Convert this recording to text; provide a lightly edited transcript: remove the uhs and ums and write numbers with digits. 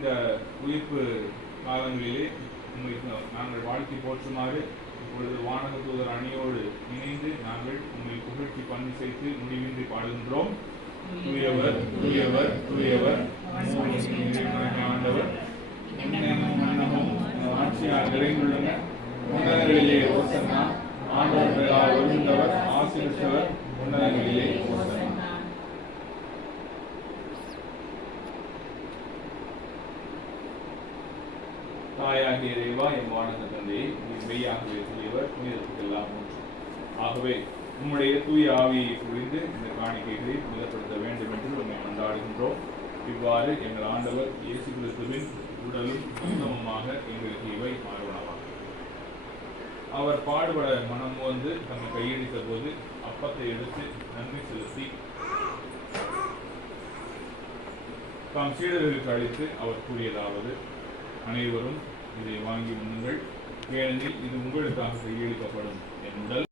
இந்த உயிர்ப்பு காலங்களிலே உங்களுக்கு நாங்கள் வாழ்த்தி போற்றுமாறு இப்பொழுது வானக தூதர் அணியோடு இணைந்து நாங்கள் உங்களை புகழ்ச்சி பண்ணி செய்து முடிவின்றி பாடுகின்றோம். தூயவர் தூயவர் தூயவர் ஆண்டவர் ஆட்சியார் நிறைந்துள்ளன. உன்னதங்களிலே ஓசன்னா. ஆண்டவர் வருகின்றவர் ஆசீர்வதித்தவர் உன்னதங்களிலே ஓசன்னா. தாயாகிய இறைவா, என் வானக தந்தையை நீர் மெய்யாகவே தூயவர், புனிதத்துக்கெல்லாம் ஒன்று. ஆகவே உம்முடைய தூய ஆவியை புரிந்து இந்த காணிக்கைகளை புனிதப்படுத்த வேண்டும் என்று உண்மை கொண்டாடுகின்றோம். இவ்வாறு எங்கள் ஆண்டவர் இயேசு கிறிஸ்துவின் உடலும் உத்தமமாக எங்களுக்கு இவை மாறுவனவாக. அவர் பாடுபட மனம் வந்து தம்மை கையெழுத்த போது அப்பத்தை எடுத்து நன்மை செலுத்தி தாம் சீடர்களுக்கு அளித்து அவர் கூறியதாவது: அனைவரும் இதை வாங்கி உண்ணுங்கள், ஏனெனில் இது உங்களுக்காக கையெழுக்கப்படும் என் உடல்.